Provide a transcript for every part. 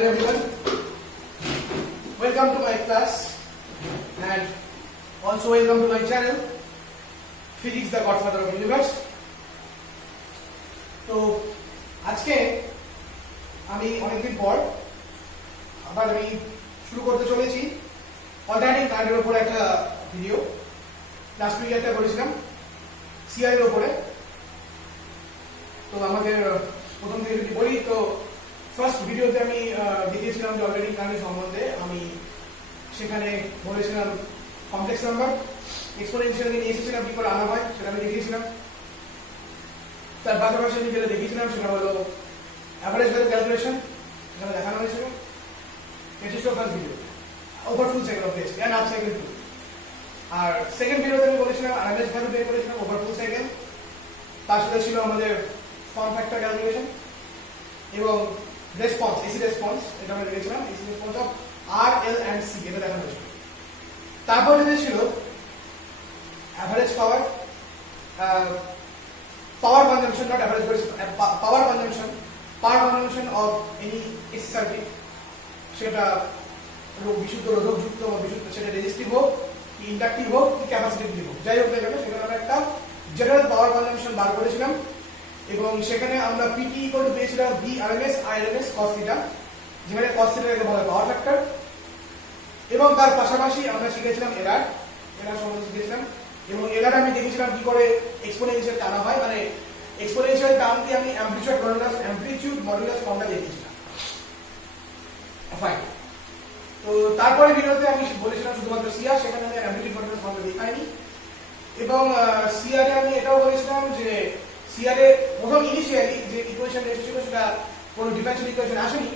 Hello everyone, welcome to my class and also welcome to my channel Physics the Godfather of Universe. তো আজকে আমি অনেকদিন পর আবার আমি শুরু করতে চলেছি অল্টারনেটিং কারেন্টের উপর একটা ভিডিও। লাস্ট উইকে একটা করেছিলাম সিআর এর উপরে। তো আমাদের প্রথম থেকে যদি বলি তো ফার্স্ট ভিডিওতে আমি দেখিয়েছিলাম যে অল্টারনেটিং কারেন্ট সম্বন্ধে। আমি সেখানে বলেছিলাম কমপ্লেক্স নাম্বার এক্সপোনেনশিয়াল নিয়ে এসেছিলাম কি করে আনা হয় সেটা আমি দেখিয়েছিলাম। তার পাশাপাশি আমি যেটা দেখিয়েছিলাম সেটা হলো অ্যাভারেজ ভ্যালু ক্যালকুলেশন, সেখানে দেখানো হয়েছিল। এটা ছিল first video, over full cycle of test and up cycle two. আর সেকেন্ড ভিডিওতে আমি বলেছিলাম অ্যাভারেজ ভ্যালু বের করেছিলাম, ওভার ফুল সাইকেল। তার সাথে ছিল আমাদের ফর্ম ফ্যাক্টর ক্যালকুলেশন এবং রেসপন্স, এসি রেসপন্স, এটা আমরা দেখেছিলাম। AC response of R L and C, এটা দেখানো হয়েছিল। তারপর যেটা ছিল average power, power consumption, not average but power consumption of any AC circuit, সেটা বিশুদ্ধ রোধক যুক্ত বা বিশুদ্ধ, সেটা রেজিস্টিভ হোক কি ইন্ডাকটিভ হোক কি ক্যাপাসিটিভ হোক, যাই হোক না কেন সেখানে আমরা একটা জেনারেল পাওয়ার কনজাম্পশন বার করেছিলাম এবং সেখানে আমরা পিটি ইকুয়াল টু পেয়েছিলাম V RMS IRMS cos theta, যেখানে কস থিটাকে বলা হয় পাওয়ার ফ্যাক্টর। এবং তার পাশাপাশি আমরা শিখেছিলাম এরর সম্বন্ধে শিখেছিলাম এবং এরর আমি দেখেছিলাম কি করে এক্সপোনেনশিয়াল টানা হয়, মানে এক্সপোনেনশিয়াল টার্ম দিয়ে আমি অ্যামপ্লিটিউড মডুলাস ফর্মটা দেখিয়েছিলাম। ফাইন। তো তারপরে ভিডিওতে আমি বলেছিলাম শুধুমাত্র সিআর, সেখানে আমি অ্যামপ্লিটিউড মডুলাস ফর্মটা দেখাইনি। এবং সিআর এ আমি এটাও বলেছিলাম যে সিআর এ প্রথম ইনিশিয়ালি যে ইকুয়েশন এসেছিল সেটা কোনো ডিফারেনশিয়াল ইকুয়েশন আসেনি,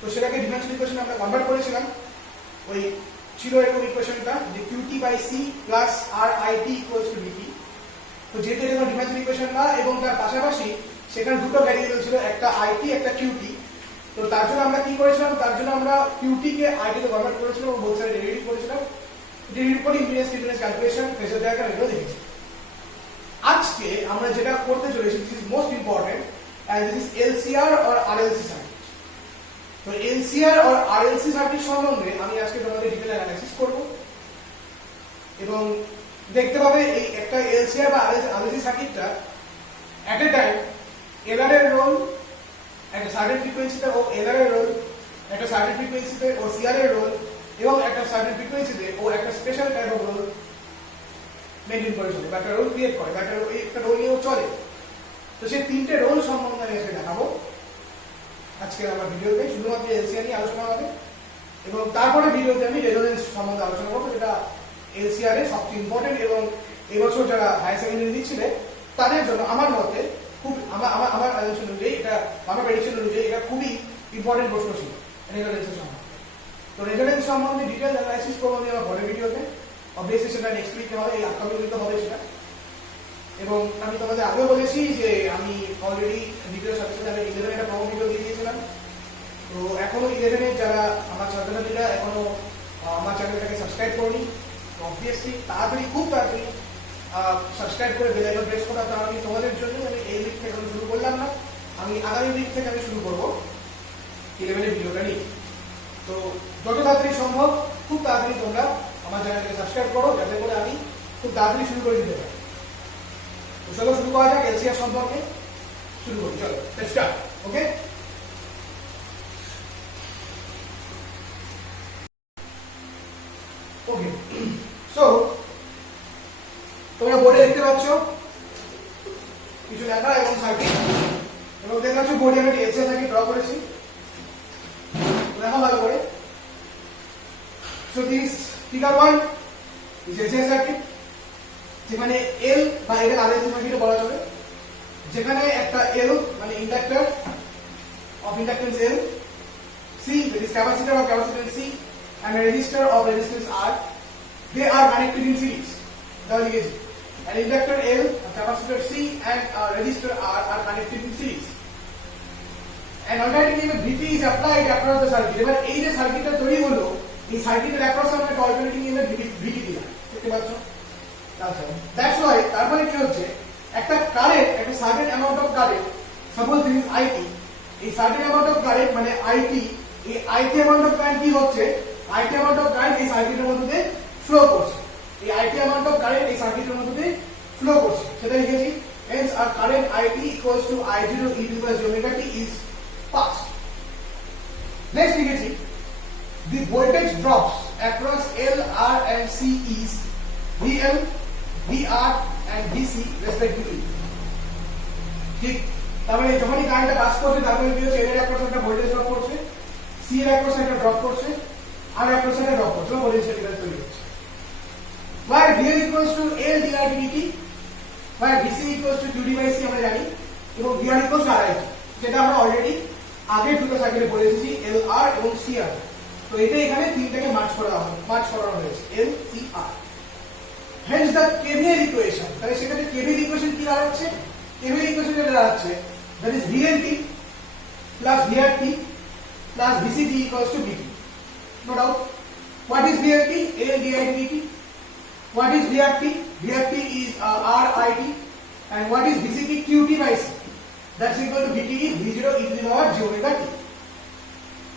তো সেটাকে ডিফারেনশিয়াল ইকুয়েশন আমরা কনভার্ট করেছিলাম। ওই ছিল এরকম ইকুয়েশনটা যে qt by C plus R IT equals to DT. তো যেহেতু এটা কোনো ডিফারেনশিয়াল ইকুয়েশন না এবং তার পাশাপাশি সেখানে দুটো ভ্যারিয়েবল ছিল, একটা আইটি একটা কিউটি। তো তার জন্য আমরা কি করেছিলাম, তার জন্য আমরা কিউটি কে আইটি তে কনভার্ট করেছিলাম এবং বোথ সাইডে ডেরিভেটিভ করেছিলাম। ডেরিভেটিভ করে ইম্পিডেন্স ক্যালকুলেশন, ফেজর ডায়াগ্রাম এগুলো দেখেছি। আজকে আমরা যেটা করতে চলেছি, this is most important and this is LCR or RLC circuit. তো এলসিআর অর আরএলসি সার্কিট সম্বন্ধে আমি আজকে তোমাদের ডিটেইল অ্যানালাইসিস করব এবং দেখতে পাবে এই একটা এলসিআর বা আরএলসি সার্কিটটা এট এ টাইম এলআর এর রোল একটা সার্টেন ফ্রিকোয়েন্সিতে ও এলআর এর রোল একটা সার্টেন ফ্রিকোয়েন্সিতে ও সিআর এর রোল এবং একটা সার্টেন ফ্রিকোয়েন্সিতে ও একটা special type of role maintain করে চলে বা একটা রোল ক্রিয়েট করে বা একটা রোল নিয়েও চলে। তো সেই তিনটে রোল সম্বন্ধে আমি আজকে দেখাবো আজকে আমার ভিডিওতে। শুধুমাত্র এলসিআর নিয়ে আলোচনা হবে এবং তারপরে ভিডিওতে আমি রেজোনেন্স সম্বন্ধে আলোচনা করবো, যেটা এলসিআর এর সবচেয়ে ইম্পর্টেন্ট এবং এবছর যারা হায়ার সেকেন্ডারি দিচ্ছিলে তাদের জন্য আমার মতে খুব আমার আলোচনা অনুযায়ী এটা, আমার প্রেডিকশন অনুযায়ী এটা খুবই ইম্পর্টেন্ট প্রশ্ন ছিল রেজোনেন্সের সম্বন্ধে। তো রেজোনেন্স সম্বন্ধে ডিটেইল অ্যানালাইসিস করবো আমি আমার পরের ভিডিওতে। অবভিয়াসলি সেটা নেক্সট উইকে হবে, এই আপকামিং উইকে হবে সেটা। এবং আমি তোমাদের আগেও বলেছি যে আমি অলরেডি ভিডিওর সাথে সাথে আমি 11 একটা প্রোমো ভিডিও দিয়ে দিয়েছিলাম। তো এখনো 11 এর যারা আমার ছাত্রছাত্রীরা এখনো আমার চ্যানেলটাকে সাবস্ক্রাইব করনি, তো অবভিয়াসলি তাড়াতাড়ি খুব তাড়াতাড়ি সাবস্ক্রাইব করে বেল আইকন প্রেস করা। কারণ আমি তোমাদের জন্য আমি এই উইক থেকে শুরু করলাম না, আমি আগামী উইক থেকে আমি শুরু করবো 11 এর ভিডিওটা নিয়ে। তো যত তাড়াতাড়ি সম্ভব খুব তাড়াতাড়ি তোমরা আমার চ্যানেলটাকে সাবস্ক্রাইব করো, যাতে করে আমি খুব তাড়াতাড়ি শুরু করে দিতে পারি। তো চলো শুরু করা যাক এলসিআর সম্পর্কে। শুরু করি, চলো let's start. Okay, okay. So তোমরা বোর্ডে দেখতে পাচ্ছ কিছু লেখা এবং সার্কিট, এবং দেখতে পাচ্ছ বোর্ডে আমি এলসিআর সার্কিট ড্র করেছি। দেখো ভালো করে। So this figure 1 is LCR circuit, যেখানে এল বা এল এর আরএলসি সার্কিট বলা যাবে, যেখানে একটা এল মানে inductor of inductance L, C that is capacitor of capacitance C and a resistor of resistance R, they are connected in series. An inductor L, a capacitor C and a resistor R are connected in series. An alternating EMF VT is applied across the circuit. এবার এই যে সার্কিটটা তৈরি হলো, এই সার্কিটের across আমরা একটা অল্টারনেটিং EMF VT দিলাম, দেখতে পাচ্ছ। That's why তারপরে কি হচ্ছে, একটা কারেন্ট, একটা certain amount of current, suppose this is IT, এই সার্টেন অ্যামাউন্ট অফ কারেন্ট মানে আইটি এই আইটি অ্যামাউন্ট অফ কারেন্ট কি হচ্ছে, আইটি অ্যামাউন্ট অফ কারেন্ট এই সার্কিটের মধ্যে দিয়ে ফ্লো করছে, এই আইটি অ্যামাউন্ট অফ কারেন্ট এই সার্কিটের মধ্যে দিয়ে ফ্লো করছে, সেটা লিখেছি। hence our current IT equals to I0 e to the power omega t is passed. Next লিখেছি the voltage drops across L, R and C is VL, VR and VC respectively. ঠিক, তারপরে যখনই কারেন্টটা pass করছে তারপরে কি হচ্ছে, এর অ্যাক্রস একটা ভোল্টেজ ড্রপ করছে, সি এর অ্যাক্রস একটা ড্রপ করছে, আর অ্যাক্রস একটা ড্রপ করছে, ভোল্টেজ ডিফারেন্স তৈরি হচ্ছে। where VL equals to L dI dt, where VC equals to QD by C আমরা জানি, এবং VR equals to RI, যেটা আমরা অলরেডি আগে দুটো সার্কিটে বলে এসেছি LR এবং CR। তো এটা এখানে তিনটাকে মার্জ করানো হয়েছে LCR। hence the KVL equation, তাহলে সেখানে KVL equation কি দাঁড়াচ্ছে, KVL equation যেটা দাঁড়াচ্ছে that is VLT plus VRT plus VCT equals to VT. No doubt. What is VLT? L di dt. What is VRT? VRT is RIT. And what is VCT? QT by C. That's equal to VT is V0 e to the power j omega t.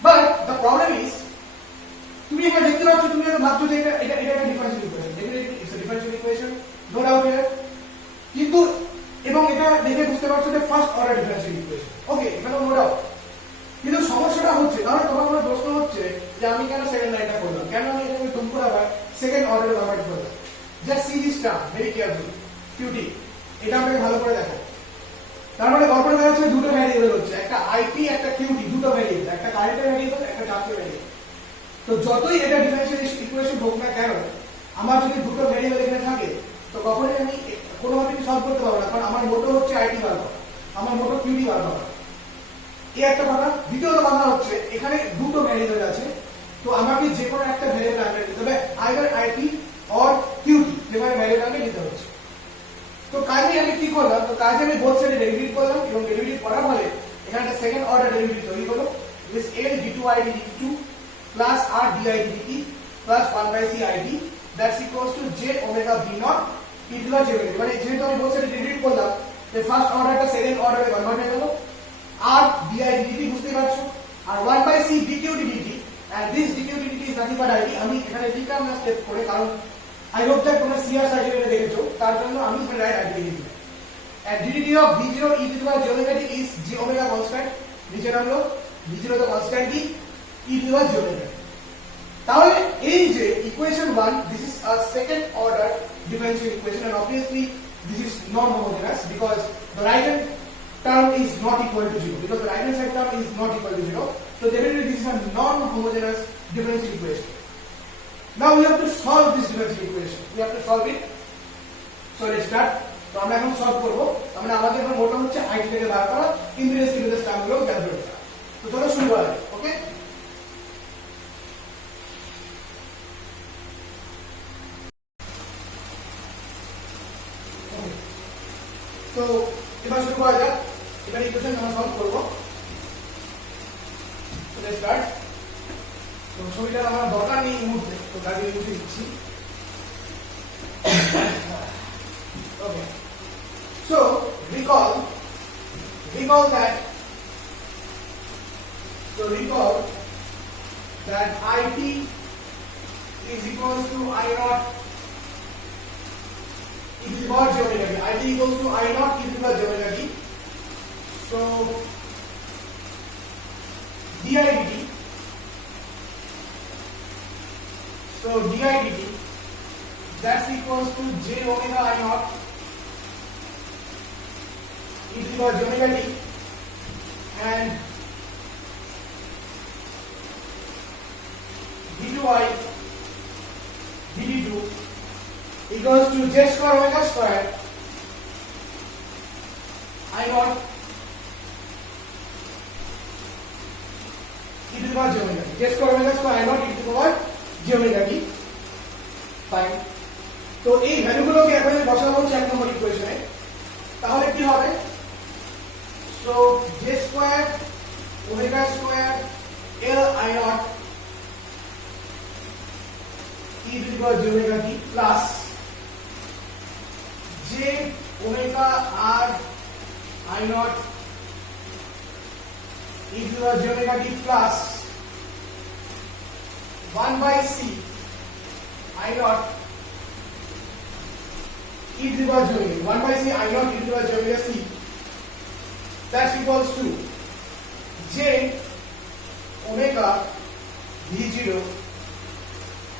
But the problem is, তুমি এটা দেখতে পাচ্ছ, তুমি এটা ভাবছো যে এটা একটা differential equation, definitely it's a differential equation, no doubt here. কিন্তু এবং এটা দেখে বুঝতে পারছো যে first order differential equation, okay, এখানে নো ডাউট। কিন্তু সমস্যাটা হচ্ছে, তাহলে তোমার মনে প্রশ্ন হচ্ছে যে আমি কেন সেকেন্ড লাইনটা করলাম, কেন আমি এখানে টুমপুর আবার সেকেন্ড অর্ডারে ব্যবহার করলাম। Just see this term very carefully, cutie, এটা আমাকে ভালো করে দেখো। তার মানে কল্পনা করা হচ্ছে দুটো ভ্যারিয়েবল হচ্ছে, একটা আইটি একটা কিউটি, দুটো ভ্যারিয়েবল, একটা কারেন্টের ভ্যারিয়েবল একটা চার্জের ভ্যারিয়েবল। তো যতই এটা ডিফারেন্সিয়াল ইকুয়েশন হোক না কেন, আমার যদি দুটো ভ্যারিয়েবল এখানে থাকে তো কখনোই আমি কোনোভাবে সলভ করতে পারবো না, কারণ আমার মোটো হচ্ছে আইটি বার করা, আমার মোটো কিউটি বার করা। এই একটা কথা। দ্বিতীয়ত কথা হচ্ছে এখানে দুটো ভ্যারিয়েবল আছে, তো আমাকে যে কোনো একটা ভ্যারিয়েবল আগে নিতে হবে, আইদার আইটি অর কিউটি, যে কোনো ভ্যারিয়েবল আগে নিতে হচ্ছে। তো কাজে আমি কি করলাম, তো কাজে আমি বোথ সাইডে ডেরিভেটিভ করলাম, এবং ডেরিভেটিভ করার ফলে এখানে একটা সেকেন্ড অর্ডার ডেরিভেটিভ তৈরি হলো, this L d2i dt2 plus R di dt plus 1 by C id, that's equals to j omega v naught e to the j omega। মানে যেহেতু আমি বোথ সাইডে ডেরিভেটিভ করলাম, যে ফার্স্ট অর্ডারটা সেকেন্ড অর্ডারে কনভার্ট হয়ে গেল, R di dt বুঝতে পারছো, আর 1 by C dq dt, and this dq dt is nothing but id। আমি এখানে লিখলাম না স্টেপ করে, কারণ I hope that তোমরা CR সার্কিটে দেখেছো, তার জন্য আমি এখানে রাইট id লিখলাম। and dt of v0 e to the power j omega t is j omega constant, নিচে নামলো v0 the constant কি e to the power j omega। তাহলে এই যে equation 1, this is a second order differential equation, and obviously this is non homogeneous because the right hand term is not equal to 0, because the right hand side term is not equal to 0, so definitely this is a non homogeneous differential equation. Now we have to solve this differential equation, we have to solve it, so let's start। তো আমরা এখন solve করব, আমরা আমাদের এখন মোটা হচ্ছে IT থেকে বার করা, ইম্পিডেন্স ইম্পিডেন্স টার্মগুলো ক্যালকুলেট করা। তো চলো শুরু করা যাক, ওকে। তো এবার শুরু করা যাক, এবার ইকুয়েশন আমরা সলভ করব। তো লেটস স্টার্ট। তো ছবিটা আমার দরকার নেই এই মুহূর্তে, তো কাজে মুছে দিচ্ছি। Okay. So recall that IT is equals to I naught e to the power j omega t. IT equals to I naught e to the power j omega t. So di dt. So di dt, that's equals to j omega I naught e to the power j omega t, and d2i dt2 equals to j square omega square I naught e to the power j omega t, j square omega square I naught e to the power j omega t। Fine. তো এই ভ্যালুগুলোকে এখন বসাবো হচ্ছে এক নম্বর ইকুয়েশনে, তাহলে কি হবে, so j square omega square L I naught e to the power j omega t plus j omega r I naught e to the power j omega t plus 1 by c I naught e to the power j omega, 1 by c I naught e to the power j omega c, that's equals to j omega v0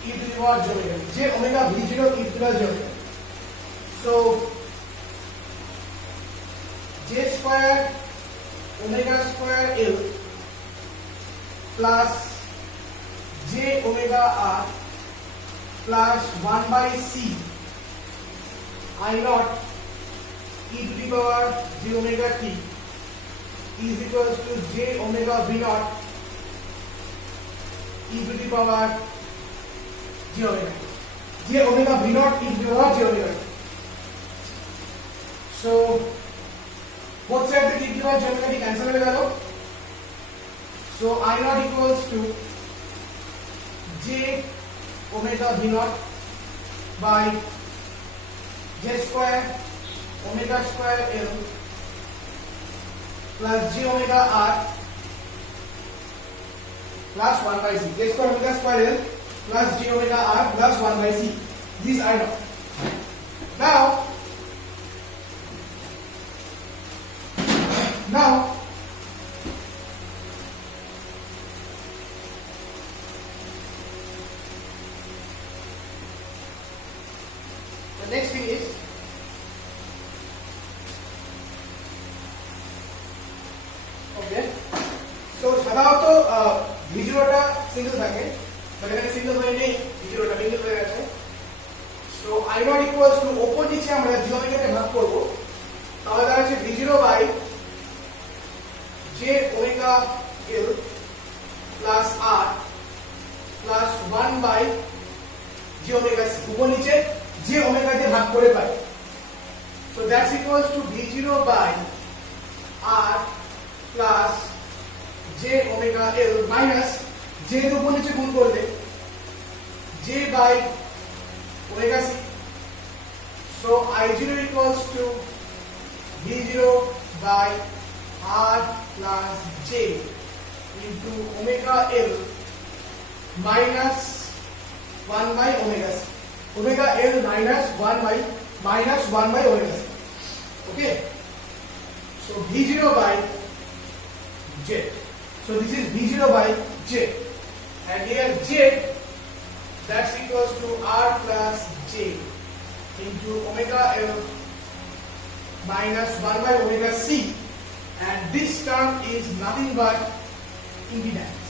e to the power j omega, j omega v0 e to the power j omega. So j square omega square L plus j omega r plus 1 by c I naught e to the power j omega t is equals to j omega v naught e to the power j omega, j omega v naught e to the power j omega. So both sides the e to the power j omega t cancel हो गया. So I naught equals to j omega v naught by j square omega square L plus j omega r plus 1 by c, j square omega square L plus j omega r plus 1 by c. These I know. Now the next thing is okay. So সাধারণত ভিডিওটা single থাকে, but এখানে single হয়ে নেই, ভিডিওটা mingle হয়ে গেছে. So I naught equals to ওপর নিচে আমরা j omega কে ভাগ করব, তাহলে দাঁড়াচ্ছে v0 by j omega L plus r plus 1 by j omega c, উপর নিচে j omega দিয়ে ভাগ করে পাই. So that's equals to v0 by r plus j omega L minus j এর উপর নিচে গুণ করলে j by omega c. So I0 equals to v0 by r plus j into omega L minus 1 by omega c, omega L minus 1 by omega c. Okay, so v0 by j, so this is v0 by j, and here j, that's equals to r plus j into omega L minus 1 by omega c, and this term is nothing but impedance,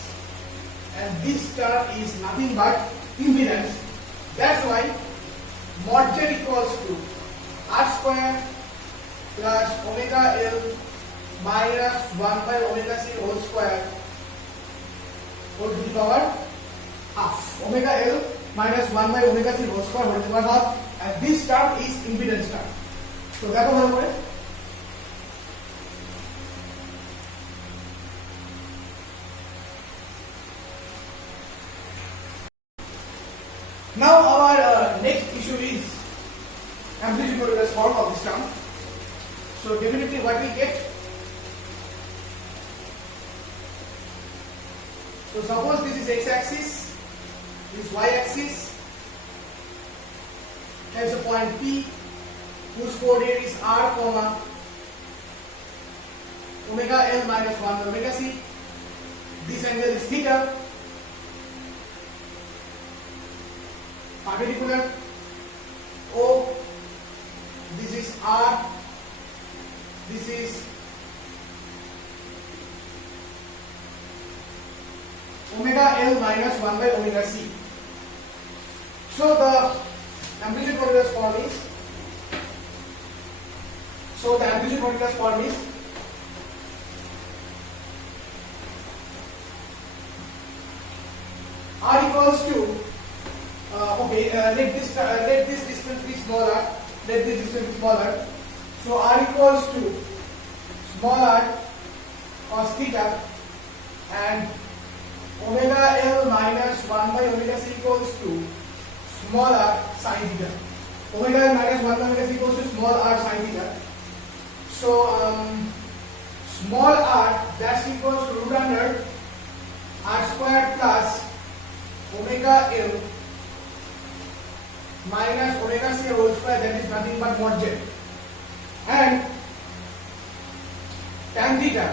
and this term is nothing but impedance. That's why mod z equals to r square plus omega L minus 1 by omega c whole square whole to the power half, omega L minus 1 by omega c whole square whole to the power half, and this term is impedance term. So দেখো ভালো করে. Now our next issue is amplitude modulus form of this term. So definitely what we get. So suppose this is x-axis, this is y-axis, has a point P whose coordinate is r, omega L minus 1 omega c. This angle is theta. Perpendicular O, this is R, this is omega L minus 1 by omega c. So the amplitude modulus form is, R equals to let this distance be smaller. So R equals to small r cos theta, and omega L minus 1 by omega c equals to small r sin theta. Omega L minus 1 by omega c equals to small r sin theta. So small r, that's equals to root under r square plus omega L minus omega C whole square, that is nothing but mod z, and tan theta,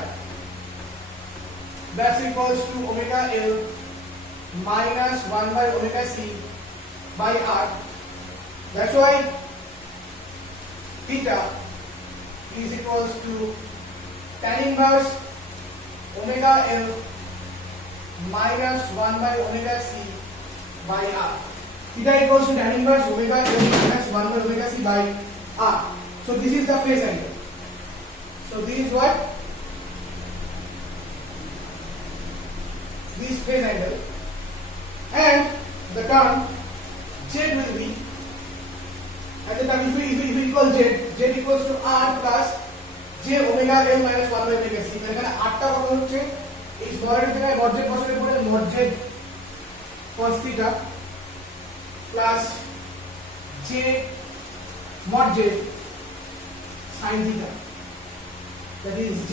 that's equals to omega L minus 1 by omega C by R. That's why theta is equals to tan inverse omega L minus 1 by omega C by R. Theta equals to tan inverse omega L minus 1 by omega C by R. So this is the phase angle. So this is what? This phase angle, and the term z will be, and the term if we equal z equals to R plus j omega L minus 1 by omega C. এখানে R টা কত হচ্ছে, এই স্কয়ারের জায়গায় mod z বসালে পড়ে mod z cos theta plus j mod z sin theta, that is z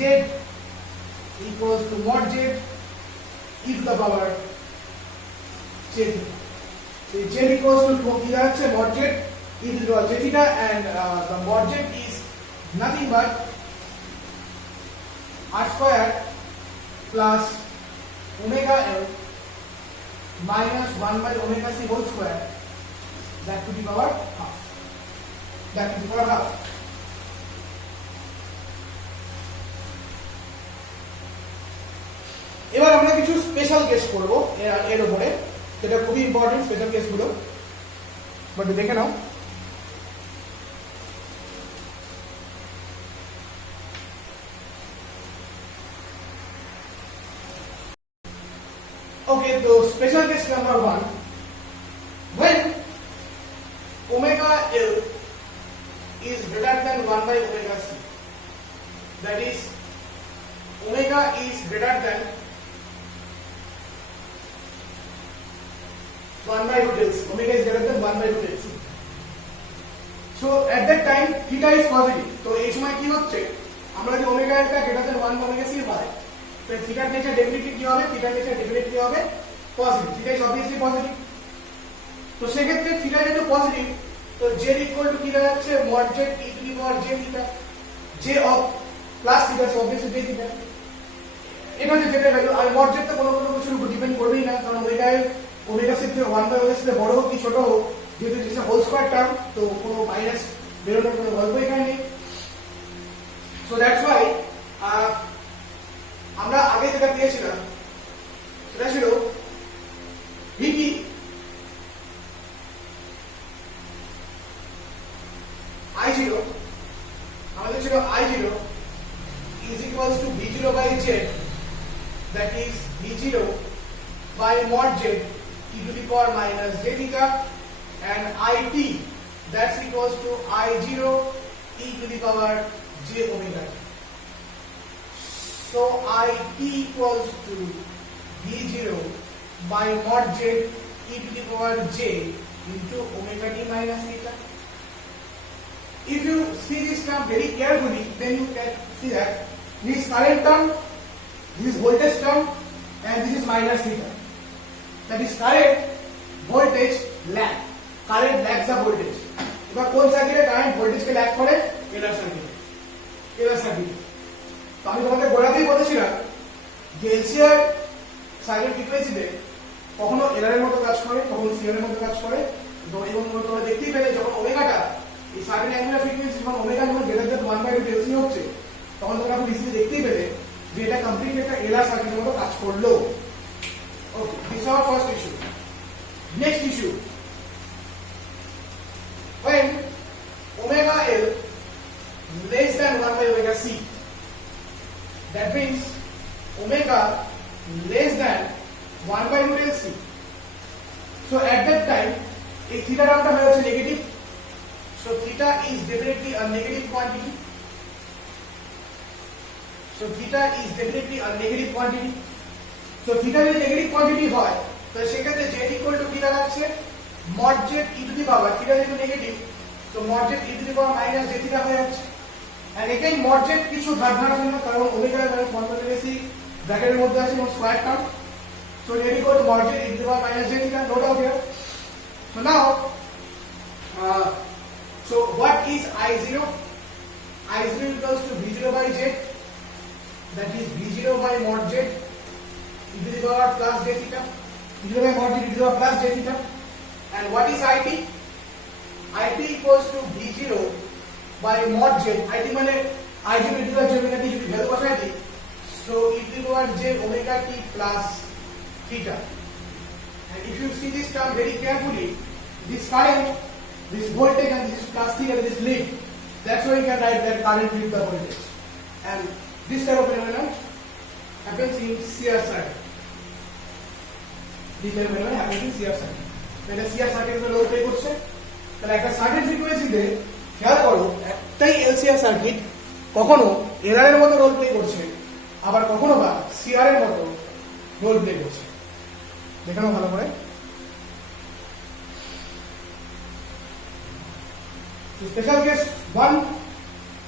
equals to mod z e to the power j theta. So z equals to mod z e to the power j theta, and the mod z is nothing but r square plus omega L minus 1 by omega C whole square, that to the power half. That to the power half. এবার আমরা কিছু special case করব এর উপরে, যেটা খুবই important special কেসগুলো, but দেখে নাও। Okay, so special case number 1, when omega L is greater than 1 by omega C, that is omega is greater than 1 by root L C. Omega is greater than 1 by root L C. So at that time theta is positive. তো এই সময় কি হচ্ছে, আমরা যে omega টা greater than 1 by omega C পাই, তো theta nature definitely কি হবে, theta নেচার ডেফিনেটলি হবে positive. theta is obviously positive. তো সেক্ষেত্রে theta যেহেতু পজিটিভ, তো z equal to কি দাঁড়াচ্ছে, mod z e to the power j theta, j of plus theta, so obviously j theta। এটা হচ্ছে যেটা ভ্যালু, আর mod z তো কোনো কিছুর উপর ডিপেন্ড করবেই না, কারণ ওমেগা সি থেকে 1 বাই ওমেগা সি বড় হোক কি ছোট হোক, যেহেতু এটা হোল স্কয়ার টার্ম, তো কোনো মাইনাস বেরোনোর কোনো গল্প এখানে নেই। সো দ্যাটস ওয়াই আমরা আগে যেটা পেয়েছিলাম সেটা ছিল ভিটি I0, আমাদের ছিল I0 is equals to V0 by Z, that is V0 by mod Z e to the power minus j theta, and IT, that's equals to I0 e to the power j omega. So IT equals to V0 by mod Z e to the power j into omega t minus theta. If you see this term very carefully, then you can see that this is current term, this is voltage term, and this is minus theta. That is current voltage lag. Current lags the voltage. এবার কোন সার্কিটে current ভোল্টেজকে lag করে, LR সার্কিটে। LR সার্কিটে তো আমি তোমাদের গোড়াতেই বলেছিলাম যে এলসিআর সার্কিট ফ্রিকোয়েন্সিতে কখনো এলআর এর মতো কাজ করে, কখনো সিআর এর মতো কাজ করে, এবং তোমরা দেখতেই পেলে যখন ওমেগাটা এই সার্কিট অ্যাঙ্গুলার ফ্রিকোয়েন্সি যখন ওমেগা যখন greater than 1 by root LC হচ্ছে, তখন তোমরা খুব ইজিলি দেখতেই পেলে যে এটা কমপ্লিটলি একটা এলআর সার্কিটের মতো কাজ করলো। Okay, this is our first issue. Next issue, when omega L less than 1 by omega C, that means omega less than 1 by root LC. So at that time, if theta term is negative, so theta is definitely a negative quantity. So theta is definitely a negative quantity. So theta is a negative quantity হয়, তো সেক্ষেত্রে z equal to কি দাঁড়াচ্ছে, mod z e to the power, theta যেহেতু negative, so mod z e to the power minus j theta হয়ে যাচ্ছে। and again mod z কিছু ধার ধার জন্য, কারণ ওমেগা মানে 1 বাই c ব্র্যাকেটের মধ্যে আছে এবং square term, So Z equal to mod Z e to the power minus j theta, no doubt here. So now, so what is I0? I0 equals to V0 by Z, that is V0 by mod Z e to the power plus j theta, V0 by mod Z e to the power plus j theta. And what is IT? IT equals to V0 by mod Z, IT মানে I0 e to the power j omega t যদি value বসাই দিই, so e to the power j omega t plus theta. And if you see this term very carefully, this current, this voltage and this plus theta, this lead, that's why you can write that current with the voltage. And this type of phenomenon happens in shear circuit. This type of phenomenon happens in shear circuit. When the shear circuit is load play করছে, তাহলে একটা circuit ফ্রিকোয়েন্সিতে খেয়াল করো একটাই LCR circuit কখনো error এর মতো রোল প্লে করছে, আবার কখনো বা সিআর এর মতো রোল প্লে করছে। দেখানো ভালো করে। Special case 1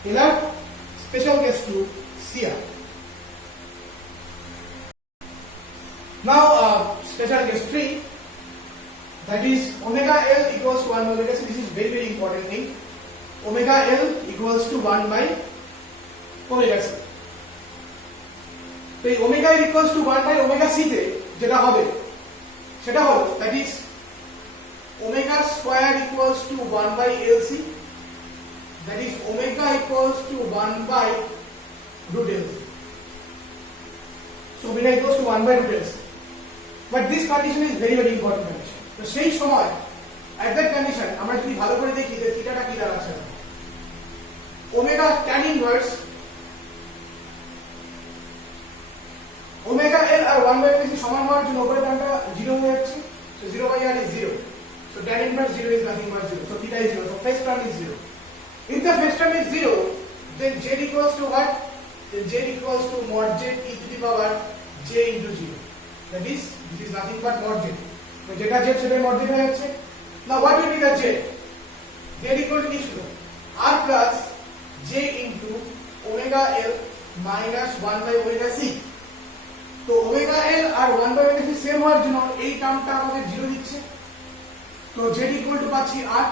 LR, special case 2 CR. Now special case 3, that is omega L equals to 1 by omega C. This is very important thing. Omega L equals to 1 by omega C. So omega L equals to 1 by omega C তে যেটা হবে সেটা হলো that is omega square equals to 1 by LC, that is omega equals to 1 by root LC. So omega equals to 1 by root LC. But this condition is very important condition. তো সেই সময় at that condition আমরা যদি ভালো করে দেখি যে থিটাটা কি দাঁড়াচ্ছে, omega tan inverse omega L আর 1 বাই LC সমান হওয়ার জন্য উপরের টার্মটা 0 হয়ে যাচ্ছে, so 0 by R is 0, so tan inverse 0 is nothing but 0, so theta is 0, so phase term is 0. If the phase term is 0, then Z equals to what? Then Z equals to mod Z e to the power j into 0, that is this is nothing but mod Z. So যেটা Z সেটাই mod Z হয়ে যাচ্ছে। Now what will be the Z? Z equal to কি ছিল? R plus j into omega L minus 1 by omega C. তো omega L আর 1 by omega C same হওয়ার জন্য এই টার্মটা আমাদের 0 দিচ্ছে, তো Z equal to পাচ্ছি R.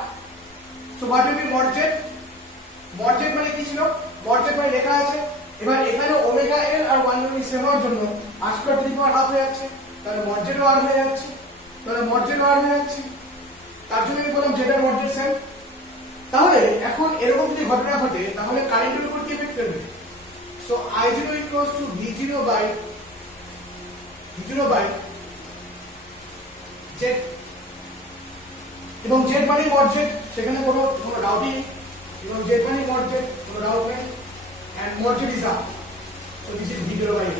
So what will be mod Z? mod Z মানে কি ছিল? mod Z মানে লেখা আছে, এবার এখানে omega L আর 1 by omega C সেম হওয়ার জন্য r square to the power half হয়ে যাচ্ছে, তাহলে mod Z আর হয়ে যাচ্ছে, তাহলে mod Z আর হয়ে যাচ্ছে, তার জন্য আমি বললাম Z আর mod Z সেম। তাহলে এখন এরকম যদি ঘটনা ঘটে তাহলে কারেন্টের উপর কি এফেক্ট করবে? So I0 equals to V0 by Z, এবং Z মানে mod Z, সেখানে কোনো ডাউটই নেই, এবং Z মানে mod Z, কোনো ডাউট নেই, and mod Z is up, so this is V0 by Z.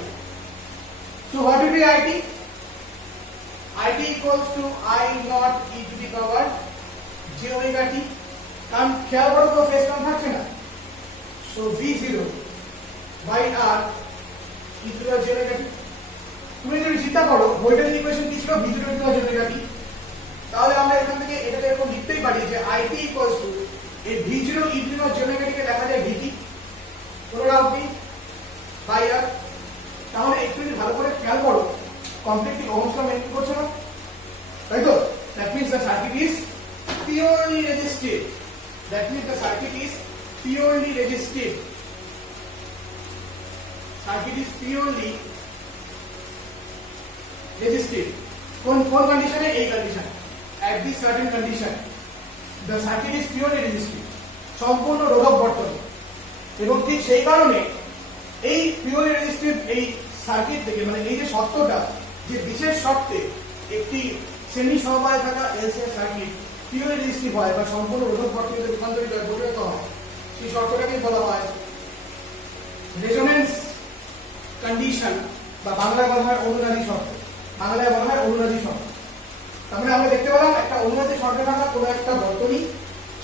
So what will be IT? IT equals to I naught e to the power j omega t. কারণ খেয়াল করো তো phase term থাকছে না, so V0 by R e to the power j omega t. তুমি যদি চিন্তা করো ভোল্টেজ ইকুয়েশন কি ছিল? V0 e to the power j omega t, তাহলে আমরা এখান থেকে এটাকে এরকম লিখতেই পারি যে IT equals to এই V0 e to the power j omega t কে লেখা যায় VT, কোনো ডাউট নেই, বাই R। তাহলে একটু যদি ভালো করে খেয়াল করো কমপ্লিটলি ওহমস ল মেনটেন করছে না, তাই তো? That means the circuit is purely resistive, that means the circuit is purely resistive, circuit is purely resistive. কোন কন্ডিশনে? এই condition, at this certain condition the circuit is purely resistive, সম্পূর্ণ রোধক বর্তনী। এবং ঠিক সেই কারণে এই পিওরলি রেজিস্টিভ এই সার্কিট থেকে মানে এই যে শর্তটা, যে বিশেষ শর্তে একটি শ্রেণী সমবায়ে থাকা এলসিআর সার্কিট পিওরলি রেজিস্টিভ হয় বা সম্পূর্ণ রোধক বর্তনীতে রূপান্তরিত হয়, সেই শর্তটাকে বলা হয় রেজোনেন্স কন্ডিশন, বা বাংলায় বলা হয় অনুনাদি শর্ত, বাংলায় বলা হয় অনুনাদি শর্ত। তার মানে আমরা দেখতে পেলাম একটা অনুনাদি শর্তে থাকা কোনো একটা বর্তনী,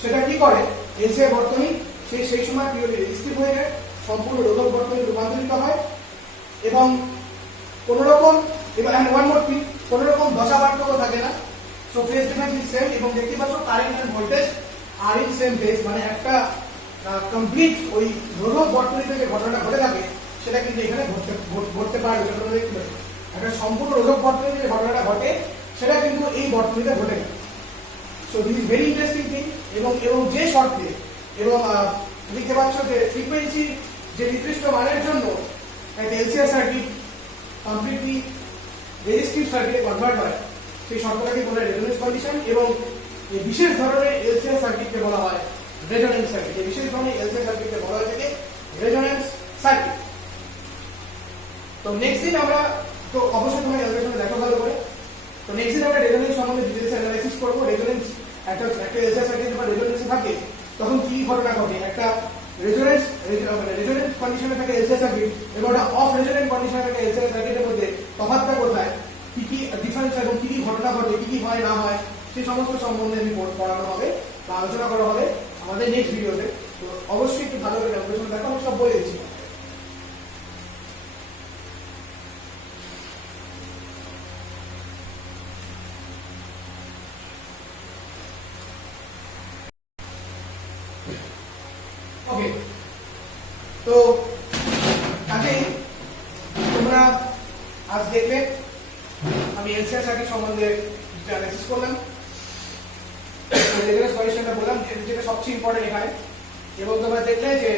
সেটা কি করে? এলসিআর বর্তনী সেই সময় পিওরলি রেজিস্টিভ হয়ে যায়, সম্পূর্ণ রোধক বর্তনী রূপান্তরিত হয়, এবং কোন রকম ওয়ান মোর থিং, কোন রকম দশা পার্থক্য থাকে না। So phase difference is same, এবং দেখতে পাচ্ছ current and voltage are in same phase, মানে একটা কমপ্লিট ওই রোধক বর্তনীতে যে ঘটনাটা ঘটে থাকে সেটা কিন্তু এখানে ঘটতে পারবে, সেটা তোমরা দেখতে পাচ্ছ। একটা সম্পূর্ণ রোধক বর্তনীতে যে ঘটনাটা ঘটে সেটা কিন্তু এই বর্তনীতে ঘটে না। So this is very interesting thing. এবং যে শর্তে এবং দেখতে পাচ্ছ যে ফ্রিকোয়েন্সি যে নির্দিষ্ট মানের জন্য একটা এলসিআর সার্কিট কমপ্লিটলি রেজিস্টিভ সার্কিটে কনভার্ট হয়, সেই শর্তটাকে বলা হয় রেজোনেন্স কন্ডিশন। এবং এই বিশেষ ধরনের এলসিআর সার্কিটকে বলা হয় রেজোনেন্স সার্কিট। এই বিশেষ ধরনের এলসিআর সার্কিটকে বলা হয় থেকে রেজোনেন্স সার্কিট। তো নেক্সট দিন আমরা, তো অবশ্যই তোমরা ক্যালকুলেশনে দেখো ভালো করে। তো নেক্সট দিন আমরা রেজোনেন্স সম্বন্ধে ডিটেইলস অ্যানালাইসিস করব। রেজোনেন্স একটা এলসিআর সার্কিট যখন রেজোনেন্সে থাকে তখন কি ঘটনা ঘটে, একটা রেজোনেন্স কন্ডিশনে থাকে এলসিআর সার্কিট এবং একটা অফ রেজোনেন্ট কন্ডিশনে থাকে এলসিআর সার্কিটের মধ্যে তফাৎটা কোথায়, কি কি ডিফারেন্স এবং কি কি ঘটনা ঘটে, কি কি হয় না হয়, সেই সমস্ত সম্বন্ধে আমি পড়ানো হবে বা আলোচনা করা হবে আমাদের নেক্সট ভিডিওতে। তো অবশ্যই একটু ভালো করে ক্যালকুলেশন দেখো, আমি সব বলে দিচ্ছি। ওকে, তো কাজেই তোমরা আজ দেখলে আমি এলসিআর সার্কিট সম্বন্ধে অ্যানালাইসিস করলাম, রেজোনেন্স কন্ডিশনটা বললাম যেটা সবচেয়ে ইম্পর্টেন্ট এখানে। এবং তোমরা দেখলে যে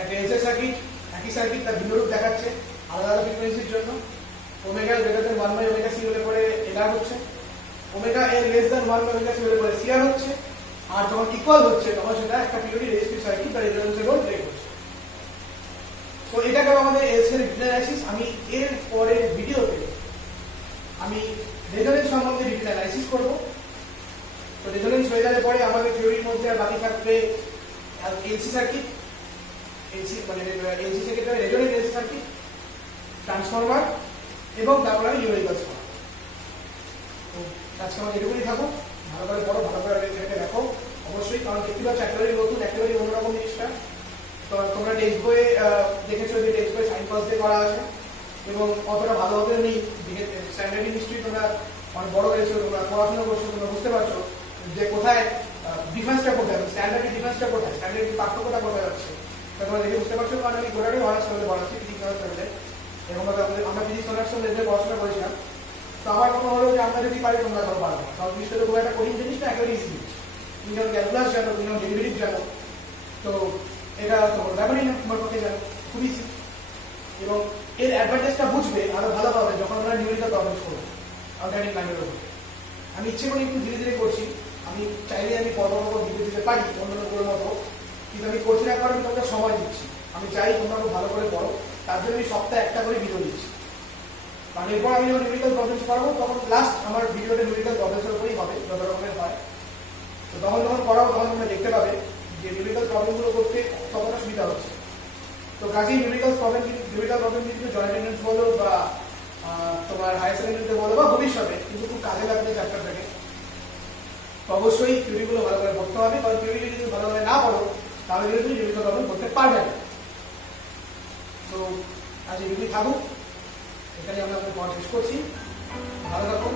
একটা এলসিআর সার্কিট একই সার্কিট তার ভিন্ন রূপ দেখাচ্ছে আলাদা আলাদা ফ্রিকোয়েন্সির জন্য। Omega greater than 1 by omega C হলে পরে এলআর হচ্ছে, omega L less than 1 by omega C হলে পরে সিআর হচ্ছে, আর যখন ইকুয়াল হচ্ছে তখন সেটা একটা পিরিয়ডিক রেজিস্টিভ সার্কিট বা রেজোনেন্সের রোল প্লে করছে। তো এটা গেল আমাদের এলসিআর অ্যানালাইসিস। আমি এর পরের ভিডিওতে আমি রেজোনেন্স সম্বন্ধে ডিটেইল অ্যানালাইসিস করব। তো রেজোনেন্স হয়ে গেলে পরে আমাদের থিওরির মধ্যে আর বাকি থাকবে এলসি সার্কিট, এলসি মানে এলসি সার্কিট মানে রেজোনেন্স এলসি সার্কিট, ট্রান্সফরমার এবং তারপরে আমি নিউমেরিক্যালস করব। তো আজকে আমাদের এটুকুই থাকুক। ভালো করে পড়ো, ভালো করে এটাকে দেখো অবশ্যই, কারণ দেখতে পাচ্ছ একেবারেই নতুন, একেবারেই অন্যরকম জিনিসটা। তো তোমরা টেক্সট বইয়ে দেখেছো যে টেক্সট বই সাইন পাস দিয়ে করা আছে এবং অতটা ভালোভাবে নেই। স্ট্যান্ডার্ড নিশ্চয়ই তোমরা অনেক বড় হয়েছো, তোমরা পড়াশোনা করছো, তোমরা বুঝতে পারছো যে কোথায় ডিফারেন্সটা কোথায়, স্ট্যান্ডার্ড ডিফারেন্সটা কোথায়, স্ট্যান্ডার্ড পার্থক্যটা কোথায় যাচ্ছে তোমরা দেখে বুঝতে পারছো। কারণ আমি গোটাটাই অনার্স লেভেলে পড়াচ্ছি, ফিজিক্স অনার্স লেভেলে। এবং আমরা ফিজিক্স অনার্স লেভেলে পড়াশোনা করেছিলাম। তো আমার মনে হলো যে আমরা যদি পারি তোমরা ধরো পারবো, কারণ জিনিসটা তো খুব একটা কঠিন জিনিস না, একেবারে ইজি জিনিস। তুমি যেমন ক্যালকুলাস জানো, তুমি যেমন ডেরিভেটিভ জানো, তো এটা তোমার ব্যাপারই না, তোমার পক্ষে জানো, খুব ইজি। এবং এর অ্যাডভান্টেজটা বুঝবে আরো ভালোভাবে যখন আমরা নিউমেরিক্যাল প্রবলেমস করবো অর্গানিক লাইনের উপর। আমি ইচ্ছে করে একটু ধীরে ধীরে করছি, আমি চাইলে আমি পরপর ভিডিও দিতে পারি অন্য কোনো মতো, কিন্তু আমি করছি না কারণ তোমাকে সময় দিচ্ছি। আমি চাই তোমরা খুব ভালো করে পড়ো, তার জন্য আমি সপ্তাহে একটা করে ভিডিও দিচ্ছি। কারণ এরপর আমি যখন নিউমেরিক্যাল প্রবলেমস করাবো তখন লাস্ট আমার ভিডিওটা নিউমেরিক্যাল প্রবলেমসের উপরেই হবে যত রকমের হয়। তো তখন যখন করাবো তখন তোমরা দেখতে পাবে যে নিউমেরিক্যাল প্রবলেমগুলো করতে কতটা সুবিধা হচ্ছে। তো কাজেই নিউমেরিক্যাল প্রবলেম কিন্তু জয়েন্ট এন্ট্রান্স বলো বা তোমার হায়ার সেকেন্ডারিতে বলো বা ভবিষ্যতে কিন্তু খুব কাজে লাগবে চ্যাপ্টারটাকে। তো অবশ্যই থিওরিগুলো ভালো করে পড়তে হবে, কারণ থিওরি যদি ভালোভাবে না পড়ো তাহলে কিন্তু তুমি নিউমেরিক্যাল প্রবলেম করতে পারবে না। তো আজ এই ভিডিও থাকুক, এখানে আমরা পড়া শেষ করছি। ভালো থাকুন।